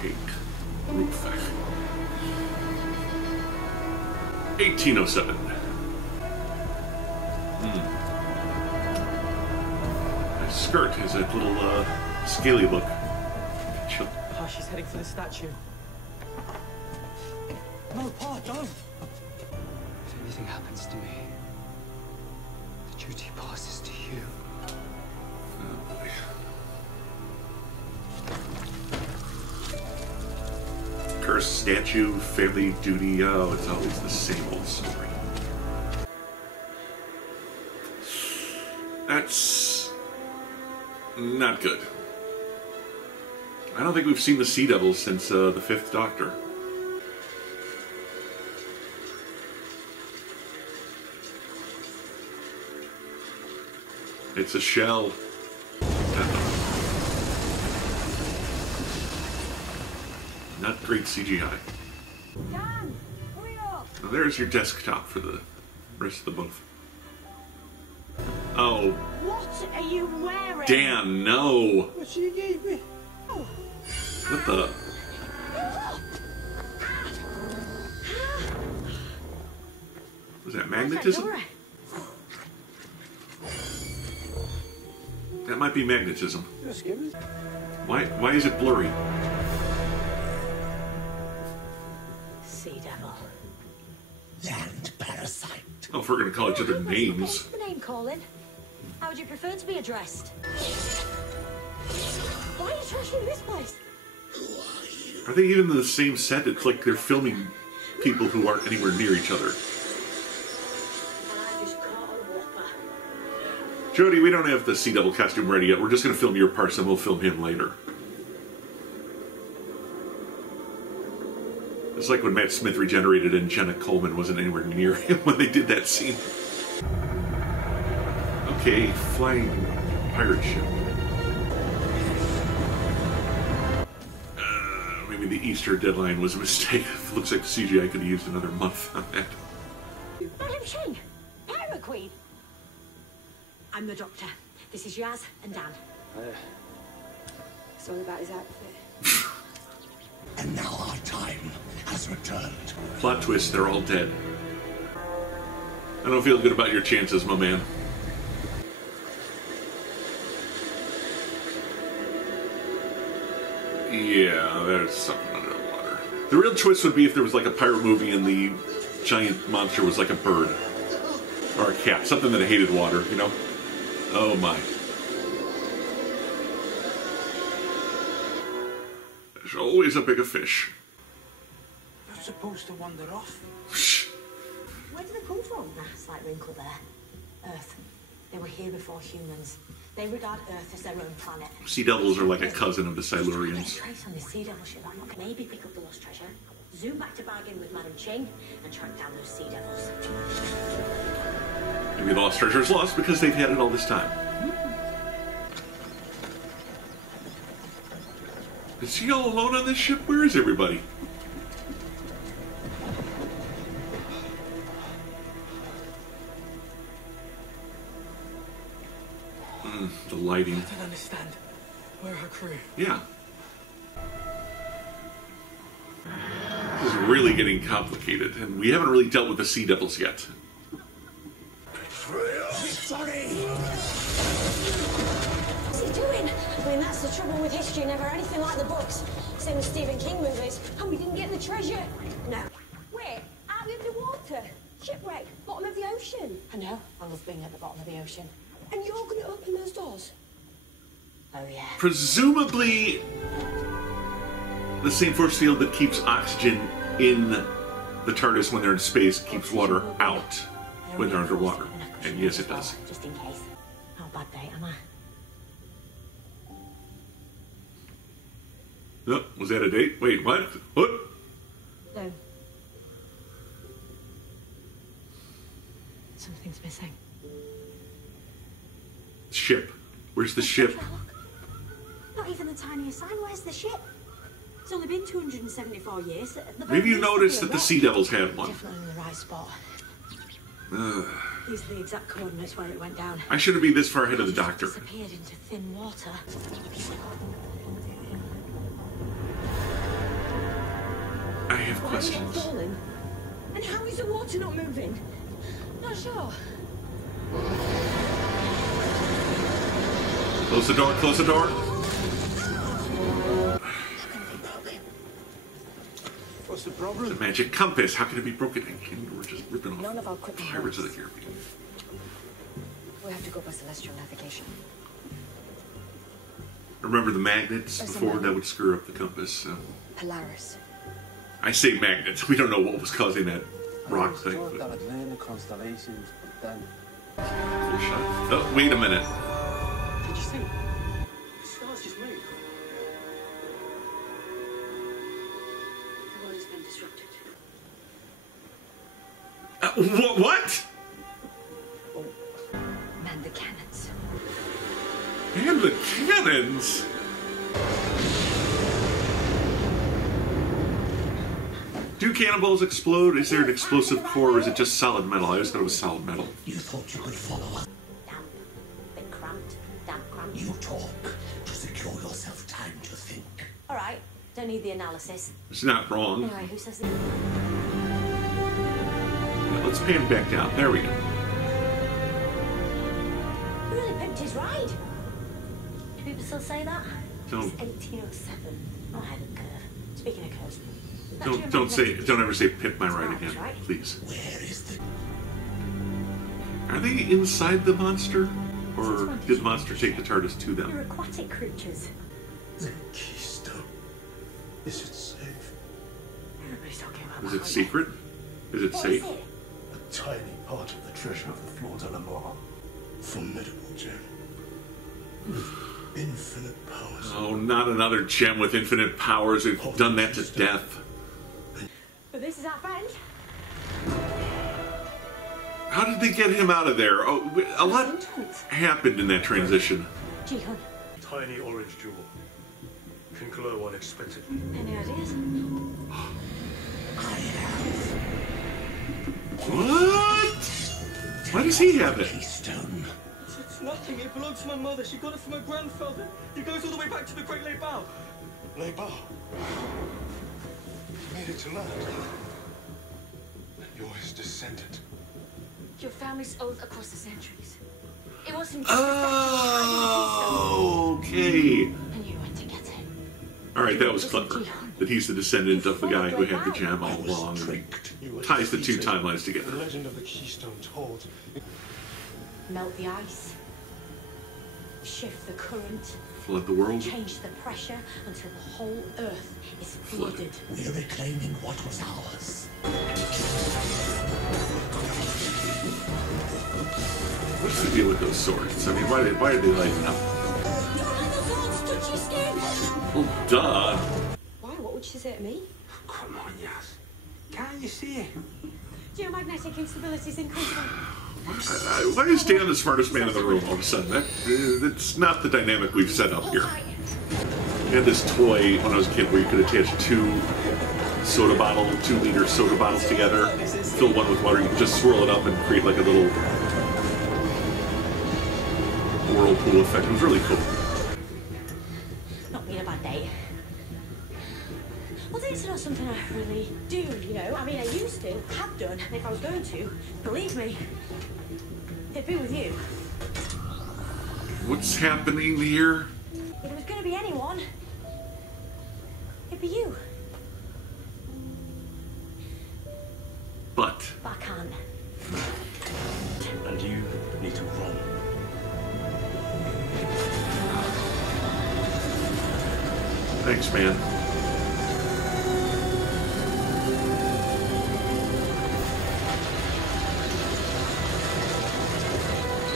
Cake. Roof. 1807. My skirt has a little scaly look. Oh, she's heading for the statue. No, Pa, don't! If anything happens to me, the duty passes to you. Oh boy. Cursed statue, family duty. Oh, it's always the same old story. That's not good. I don't think we've seen the Sea Devils since the Fifth Doctor. It's a shell. Not great CGI. Dan, hurry up! Now there's your desktop for the rest of the month. Oh. What are you wearing? Dan, no! What she gave me? Oh. What the? Was that magnetism? That might be magnetism. Just give it. Why is it blurry? Sea devil. Land parasite. Oh, if we're gonna call each other names. What's the name calling? How would you prefer to be addressed? Why are you trashing this place? Are they even in the same set? It's like they're filming people who aren't anywhere near each other. I just caught a whopper. Jody, we don't have the Sea Devil costume ready yet. We're just gonna film your parts and we'll film him later. It's like when Matt Smith regenerated and Jenna Coleman wasn't anywhere near him when they did that scene. Okay, flying pirate ship. Maybe the Easter deadline was a mistake. It looks like the CGI could have used another month on that. Madam Ching, Pirate Queen. I'm the Doctor. This is Yaz and Dan. It's all about his outfit. And now our time has returned. Plot twist, they're all dead. I don't feel good about your chances, my man. Yeah, there's something under the water. The real twist would be if there was like a pirate movie and the giant monster was like a bird. Or a cat. Something that hated water, you know? Oh my. There's always a bigger fish. You're supposed to wander off. Where did they come from? That slight wrinkle there. Earth. They were here before humans. They regard Earth as their own planet. Sea Devils are like a cousin of the Just try to get a Silurians. trace on the Sea Devil ship. I'm not maybe pick up the lost treasure. Zoom back to bargain with Madam Ching and track down those Sea Devils. Maybe the lost treasure is lost because they've had it all this time. Is he all alone on this ship? Where is everybody? The lighting. I don't understand. Where are her crew? Yeah. This is really getting complicated, and we haven't really dealt with the Sea Devils yet. Sorry. What's he doing? I mean, that's the trouble with history. Never anything like the books. Same as Stephen King movies. And we didn't get the treasure. No. Wait, out in the water. Shipwreck. Bottom of the ocean. I know. I love being at the bottom of the ocean. And you're going to open those doors? Oh, yeah. Presumably, the same force field that keeps oxygen in the TARDIS when they're in space keeps water out when they're underwater. And yes, it does. Just in case. Not a bad day, am I? Oh, was that a date? Wait, what? What? No. Something's missing. Ship. Where's the ship? Not even the tiniest sign. Where's the ship? It's only been 274 years. Maybe you noticed that the Sea Devils had one. Definitely in the right spot. These are the exact coordinates where it went down. I shouldn't be this far ahead of the Doctor. Disappeared into thin water. have questions. Falling. And how is the water not moving? Not sure. Close the door, close the door. What's the problem? The magic compass. How can it be broken? We're just ripping off None of our equipment Pirates of the works. Caribbean. We have to go by celestial navigation. Remember the magnets There's a before? magnet. That would screw up the compass. So. Polaris. I say magnets. We don't know what was causing that rock thing. I But thought I'd learn the constellations, but then... cool shot. Oh, wait a minute. Did you see? The stars just moved. The world has been disrupted. What? Man the cannons. And the cannons. Do cannonballs explode? Is there an explosive core, or is it just solid metal? I always thought it was solid metal. You thought you could follow us. Damp. Bit cramped. Damp cramped. You talk to secure yourself time to think. All right. Don't need the analysis. It's not wrong. Anyway, who says that? Yeah, let's pan back down. There we go. Really pimped his ride. Do people still say that? Don't- It's 1807. Oh, ahead of the curve. Speaking of curves. Don't ever say "pimp my ride" again, Right. please. Where is the... Are they inside the monster, or did the monster take the TARDIS to You're them? aquatic creatures. The keystone? Is it safe? Everybody's talking about Is that. it secret? Is it What safe? is it? A tiny part of the treasure of the Floor de la Mort. Formidable gem. With infinite powers. Oh, not another gem with infinite powers. We've done that to death. But this is our friend. How did they get him out of there? Oh, a lot Intense. happened in that transition. Jihun, Tiny orange jewel. Can glow unexpectedly. any ideas? What? Why does he have it? Keystone. It's nothing. It belongs to my mother. She got it from her grandfather. It goes all the way back to the Great Lake Bow. Lay bow. Made it to land. And you're his descendant. Your family's oath across the centuries. It wasn't Oh, okay. and you went to get it. All right, that was clever. That he's the descendant of the guy who had the gem all along. Tricked. You were Ties the two defeated. timelines The together. legend of the keystone told. Melt the ice. Shift the current. Flood the world. Change the pressure until the whole earth is flooded. We're reclaiming what was ours. What's the deal with those swords? I mean, why did they light up? Don't let the swords touch your skin! Well, duh. Why? What would she say to me? Come on, Yaz. Can't you see it? Geomagnetic instabilities increasing. Why is Dan the smartest man in the room all of a sudden? That's not the dynamic we've set up here. We had this toy when I was a kid where you could attach two 2-liter soda bottles together, fill one with water, you could just swirl it up and create like a little whirlpool effect. It was really cool. Not been a bad day. Well, it's not something I really do, you know. I mean, I used to, have done, and if I was going to, believe me, it'd be with you. What's happening here? If it was going to be anyone, it'd be you. But But I can't. And you need to run. thanks, man.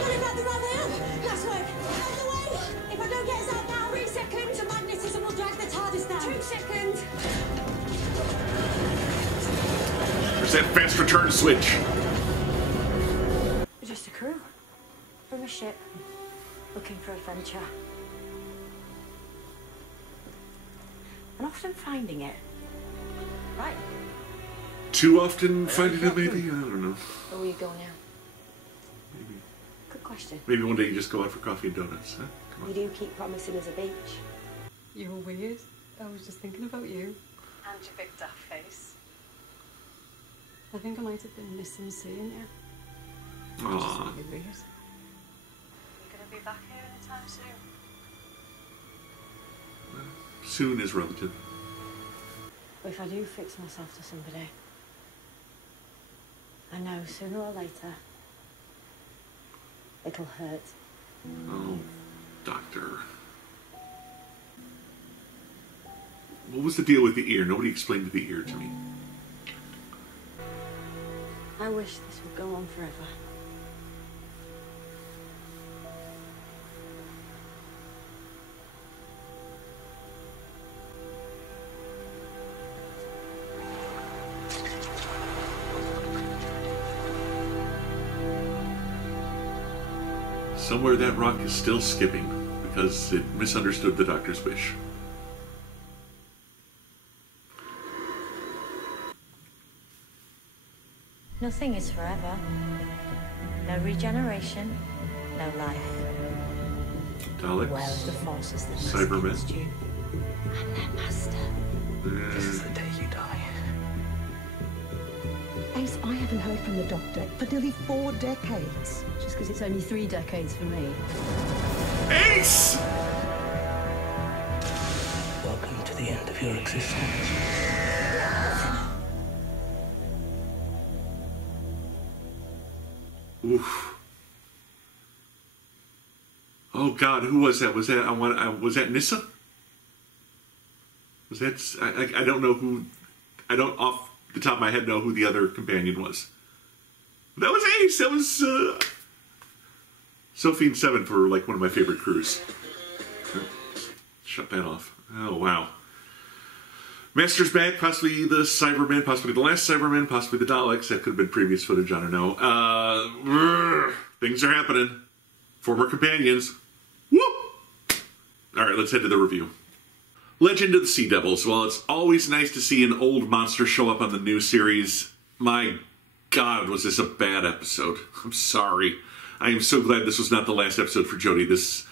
What about the right way up? Last work. Out of the way. If I don't get us out now, 3 seconds, and magnetism will drag the TARDIS down. 2 seconds. There's that fast return switch. We're just a crew. From a ship. Looking for adventure. And often finding it. Right. Too often finding it, maybe? I don't know. Where will you go now? Maybe. Good question. Maybe one day you just go out for coffee and donuts. Huh? Come You on. do keep promising us a beach. You're weird. I was just thinking about you. And your big duck face. I think I might have been missing seeing you. Aww. You're gonna be back here anytime soon? Soon is relative. But if I do fix myself to somebody, I know sooner or later it'll hurt. Oh, doctor. What was the deal with the ear? Nobody explained the ear to me. I wish this would go on forever. Somewhere that rock is still skipping because it misunderstood the doctor's wish. Nothing is forever. No regeneration, no life. Daleks, Where is the forces that must Cybermen. against you and their master? This is the day you die. Ace, I haven't heard from the doctor for nearly 4 decades. Just because it's only 3 decades for me. Ace! Welcome to the end of your existence. Oof. Oh God, who was that? Was that was that Nissa? Was that I don't know who. I don't off the top of my head know who the other companion was. That was Ace. That was Sophie and Seven for like one of my favorite crews. Shut that off. Oh wow. Master's back, possibly the Cybermen, possibly the last Cybermen, possibly the Daleks. That could have been previous footage, I don't know. Things are happening. Former companions. Whoop! Alright, let's head to the review. Legend of the Sea Devils. While it's always nice to see an old monster show up on the new series, my God, was this a bad episode. I'm sorry. I am so glad this was not the last episode for Jodie. This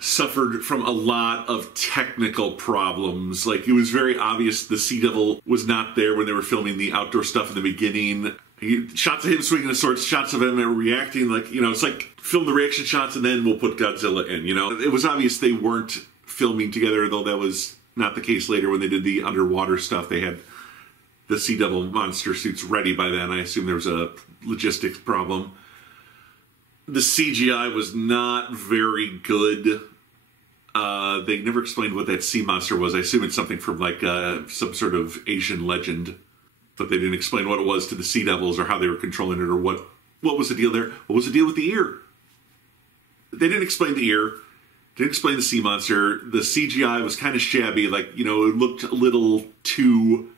suffered from a lot of technical problems. Like, it was very obvious the Sea Devil was not there when they were filming the outdoor stuff in the beginning. Shots of him swinging a sword, shots of him reacting, like, you know, it's like film the reaction shots and then we'll put Godzilla in, you know. It was obvious they weren't filming together, though that was not the case later when they did the underwater stuff. They had the Sea Devil monster suits ready by then. I assume there was a logistics problem. The CGI was not very good. They never explained what that sea monster was. I assume it's something from like some sort of Asian legend. But they didn't explain what it was to the Sea Devils or how they were controlling it or what was the deal there. What was the deal with the ear? They didn't explain the ear. Didn't explain the sea monster. The CGI was kind of shabby. Like, you know, it looked a little too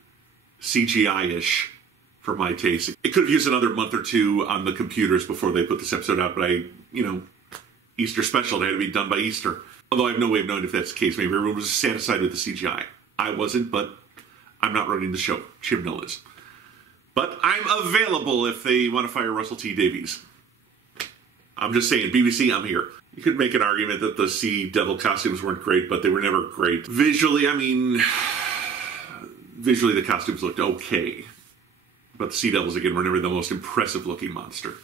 CGI-ish for my taste. It could have used another month or two on the computers before they put this episode out, but Easter special, they had to be done by Easter. Although I have no way of knowing if that's the case. Maybe everyone was satisfied with the CGI. I wasn't, but I'm not running the show. Chibnall is. But I'm available if they want to fire Russell T Davies. I'm just saying, BBC, I'm here. You could make an argument that the Sea Devil costumes weren't great, but they were never great. Visually, visually the costumes looked okay. But the Sea Devils, again, were never the most impressive-looking monster.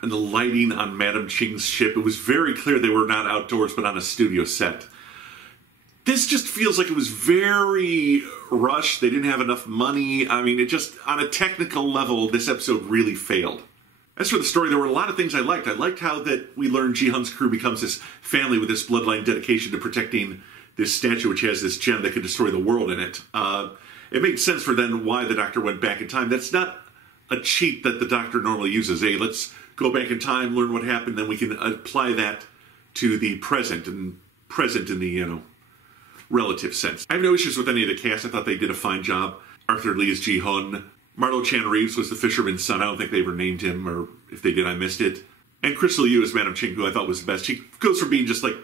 And the lighting on Madam Ching's ship, it was very clear they were not outdoors, but on a studio set. This just feels like it was very rushed. They didn't have enough money. It just, on a technical level, this episode really failed. As for the story, there were a lot of things I liked. I liked how that we learned Ji-hun's crew becomes this family with this bloodline dedication to protecting this statue, which has this gem that could destroy the world in it. It made sense for then why the Doctor went back in time. That's not a cheat that the Doctor normally uses. Hey, let's go back in time, learn what happened, then we can apply that to the present, and present in the, relative sense. I have no issues with any of the cast. I thought they did a fine job. Arthur Lee as Ji-hun. Marlo Chan Reeves was the fisherman's son. I don't think they ever named him, or if they did, I missed it. And Crystal Yu as Madam Ching, who I thought was the best. She goes from being just like,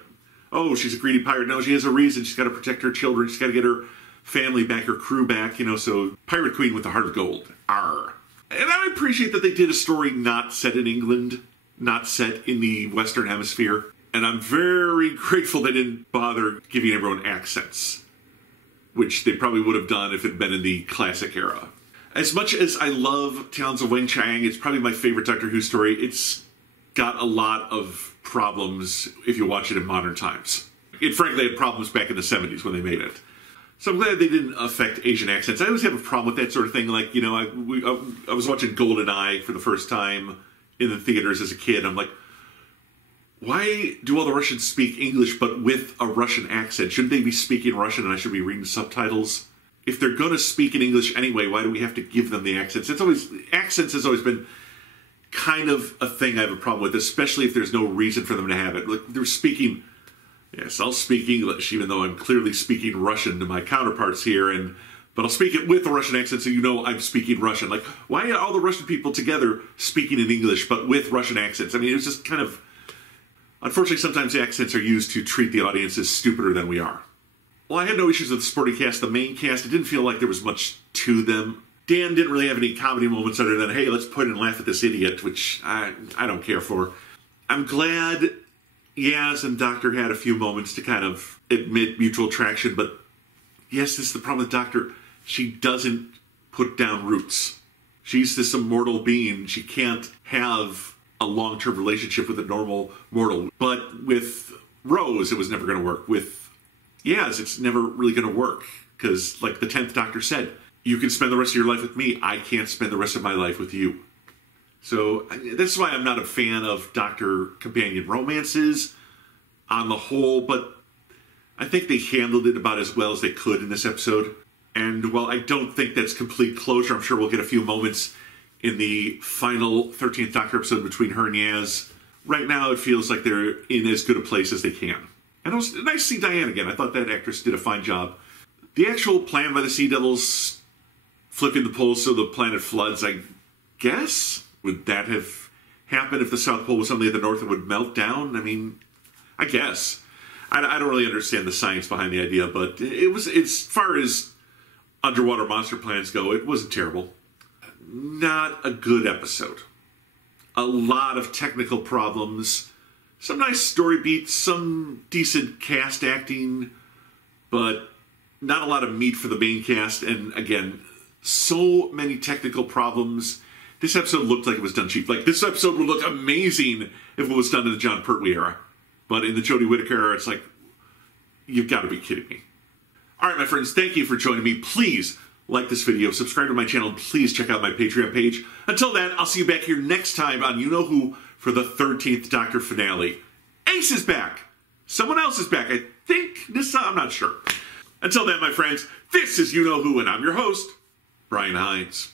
oh, she's a greedy pirate. No, she has a reason. She's got to protect her children. She's got to get her family back, her crew back, so Pirate Queen with the heart of gold. Arr. And I appreciate that they did a story not set in England, not set in the Western Hemisphere. And I'm very grateful they didn't bother giving everyone accents, which they probably would have done if it had been in the classic era. As much as I love Talons of Wing Chang, it's probably my favorite Doctor Who story. It's got a lot of problems if you watch it in modern times. It frankly had problems back in the 70s when they made it. So I'm glad they didn't affect Asian accents. I always have a problem with that sort of thing. Like, you know, I was watching GoldenEye for the first time in the theaters as a kid. I'm like, why do all the Russians speak English but with a Russian accent? Shouldn't they be speaking Russian and I should be reading subtitles? If they're going to speak in English anyway, why do we have to give them the accents? Accents has always been kind of a thing I have a problem with, especially if there's no reason for them to have it. Like, they're speaking, yes, I'll speak English, even though I'm clearly speaking Russian to my counterparts here, but I'll speak it with a Russian accent so you know I'm speaking Russian. Like, why are all the Russian people together speaking in English but with Russian accents? I mean, it was just kind of... Unfortunately, sometimes the accents are used to treat the audience as stupider than we are. Well, I had no issues with the supporting cast. The main cast, it didn't feel like there was much to them. Dan didn't really have any comedy moments other than, hey, let's point and laugh at this idiot, which I don't care for. I'm glad Yaz and Doctor had a few moments to kind of admit mutual attraction, but yes, this is the problem with Doctor. She doesn't put down roots. She's this immortal being. She can't have a long-term relationship with a normal mortal. But with Rose, it was never going to work. With Yaz, it's never really going to work. Because, like the 10th Doctor said, you can spend the rest of your life with me. I can't spend the rest of my life with you. So that's why I'm not a fan of Doctor companion romances on the whole. But I think they handled it about as well as they could in this episode. And while I don't think that's complete closure, I'm sure we'll get a few moments in the final 13th Doctor episode between her and Yaz. Right now, it feels like they're in as good a place as they can. And it was nice to see Diane again. I thought that actress did a fine job. The actual plan by the Sea Devils, flipping the poles so the planet floods, I guess? Would that have happened if the South Pole was suddenly at the North and would melt down? I mean, I guess. I don't really understand the science behind the idea, but it was, as far as underwater monster plans go, it wasn't terrible. Not a good episode. A lot of technical problems. Some nice story beats, some decent cast acting, but not a lot of meat for the main cast. And again, so many technical problems. This episode looked like it was done cheap. Like, this episode would look amazing if it was done in the John Pertwee era. But in the Jodie Whittaker era, it's like, you've got to be kidding me. All right, my friends, thank you for joining me. Please like this video, subscribe to my channel, and please check out my Patreon page. Until then, I'll see you back here next time on You Know Who for the 13th Doctor finale. Ace is back. Someone else is back. I think Nissa, I'm not sure. Until then, my friends, this is You Know Who, and I'm your host, Brian Hines.